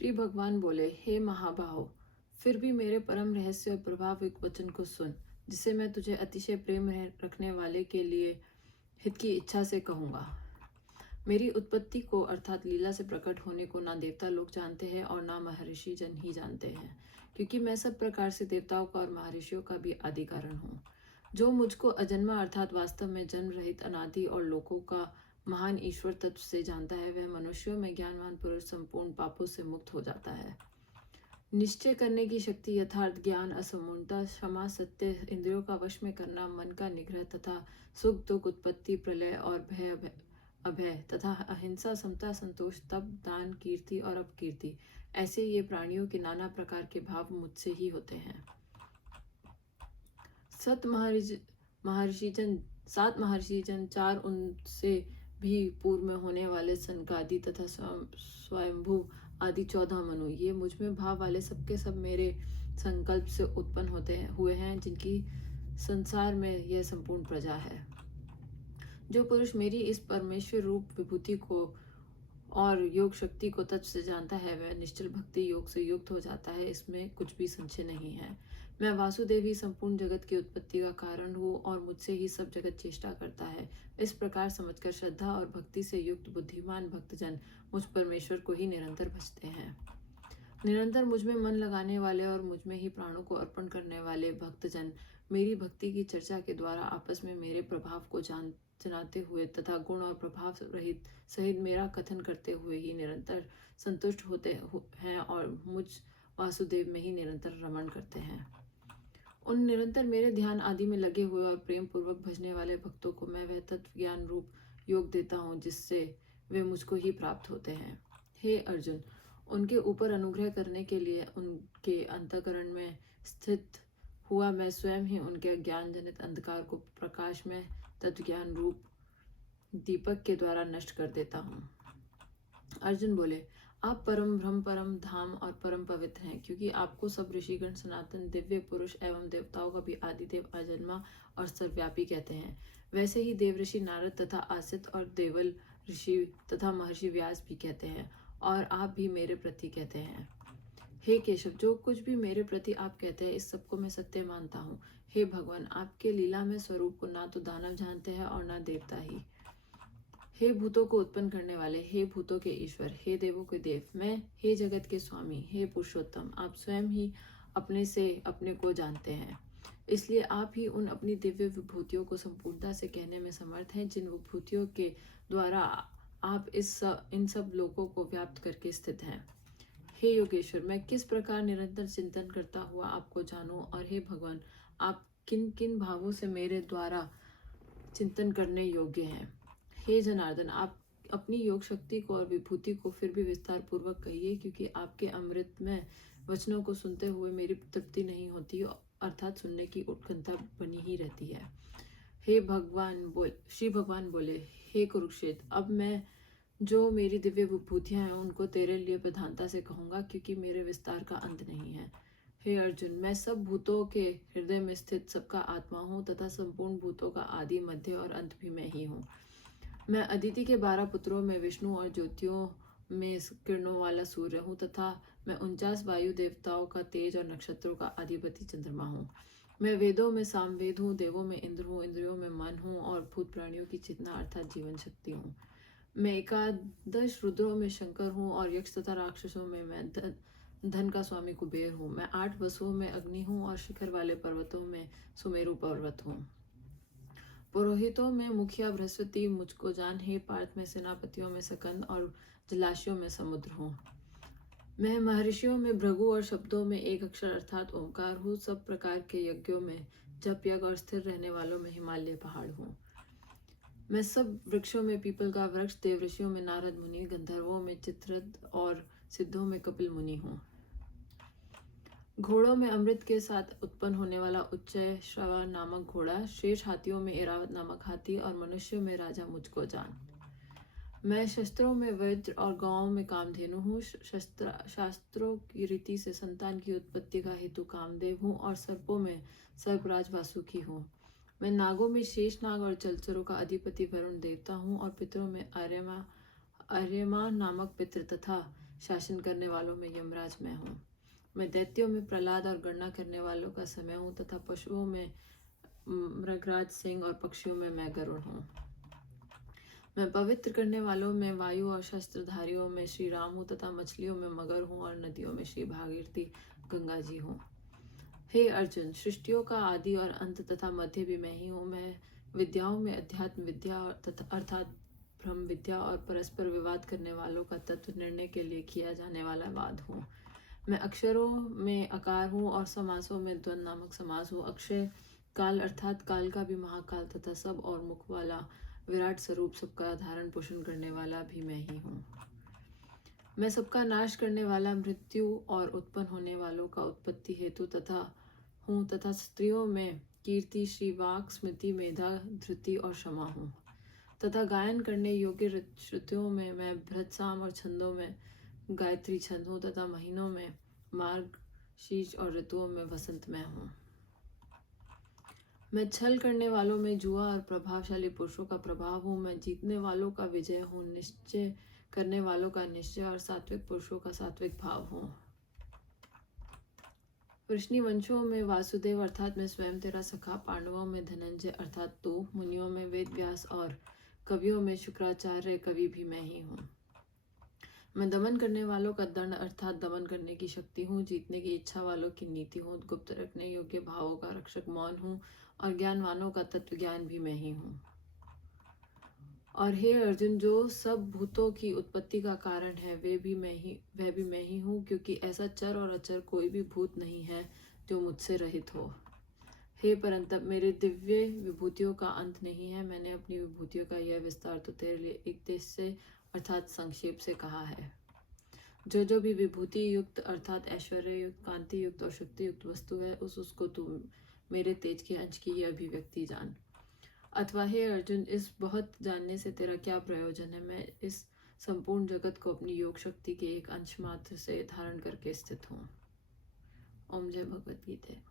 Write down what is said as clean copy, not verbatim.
श्री भगवान बोले, हे महाबाहो, फिर भी मेरे परम रहस्य और प्रभाविक वचन को सुन, जिसे मैं तुझे अतिशय रखने वाले के लिए हित की इच्छा से कहूँगा। मेरी उत्पत्ति को अर्थात लीला से प्रकट होने को ना देवता लोग जानते हैं और ना महर्षि जन ही जानते हैं, क्योंकि मैं सब प्रकार से देवताओं का और महर्षियों का भी आदि कारण हूँ। जो मुझको अजन्मा अर्थात वास्तव में जन्म रहित अनादि और लोकों का महान ईश्वर तत्व से जानता है, वह मनुष्यों में ज्ञानवान पुरुष संपूर्ण पापों से मुक्त हो जाता है। निश्चय करने की शक्ति, यथार्थ ज्ञान, असमूर्णता, क्षमा, सत्य, इंद्रियों का वश में करना, मन का निग्रह तथा सुख दुख, उत्पत्ति प्रलय और भय अभय तथा अहिंसा, समता, संतोष, तप, दान, कीर्ति और अपकीर्ति, ऐसे ये प्राणियों के नाना प्रकार के भाव मुझसे ही होते हैं। सात महर्षि जन, चार उनसे भी पूर्व में होने वाले सनकादि तथा स्वयंभू आदि 14 मनु, ये मुझ में भाव वाले सबके सब मेरे संकल्प से उत्पन्न हुए हैं, जिनकी संसार में यह संपूर्ण प्रजा है। जो पुरुष मेरी इस परमेश्वर रूप विभूति को और योग शक्ति को तत्व से जानता है, वह निश्चल भक्ति योग से युक्त हो जाता है, इसमें कुछ भी संशय नहीं है। मैं वासुदेव ही संपूर्ण जगत की उत्पत्ति का कारण हूँ और मुझसे ही सब जगत चेष्टा करता है। इस प्रकार समझकर श्रद्धा और भक्ति से युक्त बुद्धिमान भक्तजन मुझ परमेश्वर को ही निरंतर भजते हैं। निरंतर मुझ में मन लगाने वाले और मुझ में ही प्राणों को अर्पण करने वाले भक्तजन मेरी भक्ति की चर्चा के द्वारा आपस में मेरे प्रभाव को जनाते हुए तथा गुण और प्रभाव रहित सहित मेरा कथन करते हुए ही निरंतर संतुष्ट होते हैं और मुझ वासुदेव में ही निरंतर रमण करते हैं। उन निरंतर मेरे ध्यान आदि में लगे हुए और प्रेम पूर्वक भजने वाले भक्तों को मैं वह तत्व ज्ञान रूप योग देता हूँ, जिससे वे मुझको ही प्राप्त होते हैं। हे अर्जुन, उनके ऊपर अनुग्रह करने के लिए उनके अंतःकरण में स्थित हुआ मैं स्वयं ही उनके ज्ञान जनित अंधकार को प्रकाश में तत्व ज्ञान रूप दीपक के द्वारा नष्ट कर देता हूँ। अर्जुन बोले, आप परम ब्रह्म, परम धाम और परम पवित्र हैं, क्योंकि आपको सब ऋषिगण सनातन दिव्य पुरुष एवं देवताओं का भी आदिदेव, अजन्मा और सर्वव्यापी कहते हैं। वैसे ही देव ऋषि नारद तथा आसित और देवल ऋषि तथा महर्षि व्यास भी कहते हैं, और आप भी मेरे प्रति कहते हैं। हे केशव, जो कुछ भी मेरे प्रति आप कहते हैं, इस सबको मैं सत्य मानता हूँ। हे भगवान, आपके लीला में स्वरूप को ना तो दानव जानते हैं और ना देवता ही। हे भूतों को उत्पन्न करने वाले, हे भूतों के ईश्वर, हे देवों के देव, मैं, हे जगत के स्वामी, हे पुरुषोत्तम, आप स्वयं ही अपने से अपने को जानते हैं। इसलिए आप ही उन अपनी दिव्य विभूतियों को संपूर्णता से कहने में समर्थ हैं, जिन विभूतियों के द्वारा आप इन सब लोगों को व्याप्त करके स्थित हैं। हे योगेश्वर, मैं किस प्रकार निरंतर चिंतन करता हुआ आपको जानूं, और हे भगवान, आप किन किन भावों से मेरे द्वारा चिंतन करने योग्य हैं। हे जनार्दन, आप अपनी योग शक्ति को और विभूति को फिर भी विस्तार पूर्वक कहिए, क्योंकि आपके अमृत में वचनों को सुनते हुए मेरी तृप्ति नहीं होती, अर्थात सुनने की उत्कंठा बनी ही रहती है। श्री भगवान बोले, हे कुरुक्षेत्र, अब मैं जो मेरी दिव्य विभूतियां हैं उनको तेरे लिए प्रधानता से कहूंगा, क्योंकि मेरे विस्तार का अंत नहीं है। हे अर्जुन, मैं सब भूतों के हृदय में स्थित सबका आत्मा हूँ तथा संपूर्ण भूतों का आदि, मध्य और अंत भी मैं ही हूँ। मैं अदिति के 12 पुत्रों में विष्णु और ज्योतियों में किरणों वाला सूर्य हूँ तथा मैं 49 वायु देवताओं का तेज और नक्षत्रों का अधिपति चंद्रमा हूँ। मैं वेदों में सामवेद हूँ, देवों में इंद्र हूँ, इंद्रियों में मन हूँ और भूत प्राणियों की चेतना अर्थात जीवन शक्ति हूँ। मैं एकादश रुद्रों में शंकर हूँ और यक्ष तथा राक्षसों में मैं धन का स्वामी कुबेर हूँ। मैं 8 वसुओं में अग्नि हूँ और शिखर वाले पर्वतों में सुमेरु पर्वत हूँ। पुरोहितों में मुखिया बृहस्पति मुझको जान, हे पार्थ, में सेनापतियों में सकंद और जलाशयों में समुद्र हूँ। मैं महर्षियों में भृगु और शब्दों में एक अक्षर अर्थात ओंकार हूँ। सब प्रकार के यज्ञों में जप यज्ञ और स्थिर रहने वालों में हिमालय पहाड़ हूँ। मैं सब वृक्षों में पीपल का वृक्ष, देव ऋषियों में नारद मुनि, गंधर्वों में चित्ररथ और सिद्धों में कपिल मुनि हूँ। घोड़ों में अमृत के साथ उत्पन्न होने वाला उच्चय श्रवा नामक घोड़ा, शेष हाथियों में एरावत नामक हाथी और मनुष्यों में राजा मुझको जान। मैं शस्त्रों में वज्र और गांवों में कामधेनु हूँ। शास्त्रों की रीति से संतान की उत्पत्ति का हेतु कामदेव हूँ और सर्पों में सर्पराज वासुकी हूँ। मैं नागों में शेष नाग और जलचरों का अधिपति वरुण देवता हूँ और पितरों में आर्यमा नामक पितृ तथा शासन करने वालों में यमराज मैं हूँ। मैं दैत्यों में प्रहलाद और गणना करने वालों का समय हूँ तथा पशुओं में मृगराज सिंह और पक्षियों में मैं गरुड़ हूँ। मैं पवित्र करने वालों में वायु और शस्त्रधारियों में श्री राम हूँ तथा मछलियों में मगर हूँ और नदियों में श्री भागीरथी गंगा जी हूँ। हे अर्जुन, सृष्टियों का आदि और अंत तथा मध्य भी मैं ही हूँ। मैं विद्याओं में अध्यात्म विद्या तथा अर्थात ब्रह्म विद्या और परस्पर विवाद करने वालों का तत्व निर्णय के लिए किया जाने वाला वाद हूँ। मैं अक्षरों में आकार हूँ और समासों में द्वंद नामक समास हूँ। अक्षय काल अर्थात काल का भी महाकाल तथा सब और मुख वाला विराट स्वरूप सबका धारण पोषण करने वाला भी मैं ही हूँ। मैं सबका नाश करने वाला मृत्यु और उत्पन्न होने वालों का उत्पत्ति हेतु तथा हूँ तथा स्त्रियों में कीर्ति श्री वाक स्मृति मेधा धृति और क्षमा हूँ तथा गायन करने योग्य श्रुतियों में मैं भृतसाम और छंदों में गायत्री छंद हूँ तथा महीनों में मार्ग शीर्ष और ऋतुओं में वसंत मैं हूँ। मैं छल करने वालों में जुआ और प्रभावशाली पुरुषों का प्रभाव हूँ। मैं जीतने वालों का विजय हूँ, निश्चय करने वालों का निश्चय और सात्विक पुरुषों का सात्विक भाव हूँ। वृष्णि वंशों में वासुदेव अर्थात मैं स्वयं तेरा सखा, पांडवों में धनंजय अर्थात तू, मुनियों में वेद व्यास और कवियों में शुक्राचार्य कवि भी मैं ही हूँ। मैं दमन करने वालों का दंड अर्थात दमन करने की शक्ति हूँ, जीतने की इच्छा वालों की नीति हूँ, गुप्त रखने योग्य भावों का रक्षक मौन हूँ और ज्ञानवानों का तत्व ज्ञान भी मैं ही हूँ। और हे अर्जुन, जो सब भूतों की उत्पत्ति का कारण है वह भी मैं ही हूँ, क्योंकि ऐसा चर और अचर कोई भी भूत नहीं है जो मुझसे रहित हो। हे परंतप, मेरे दिव्य विभूतियों का अंत नहीं है। मैंने अपनी विभूतियों का यह विस्तार तो तेरे लिए एक देश से अर्थात संक्षेप से कहा है। जो भी विभूति युक्त अर्थात ऐश्वर्य युक्त, कांति युक्त और शक्ति युक्त वस्तु है, उसको तू मेरे तेज के अंश की यह अभिव्यक्ति जान। अथवा हे अर्जुन, इस बहुत जानने से तेरा क्या प्रयोजन है? मैं इस संपूर्ण जगत को अपनी योग शक्ति के एक अंश मात्र से धारण करके स्थित हूँ। ओम जय भगवद गीता।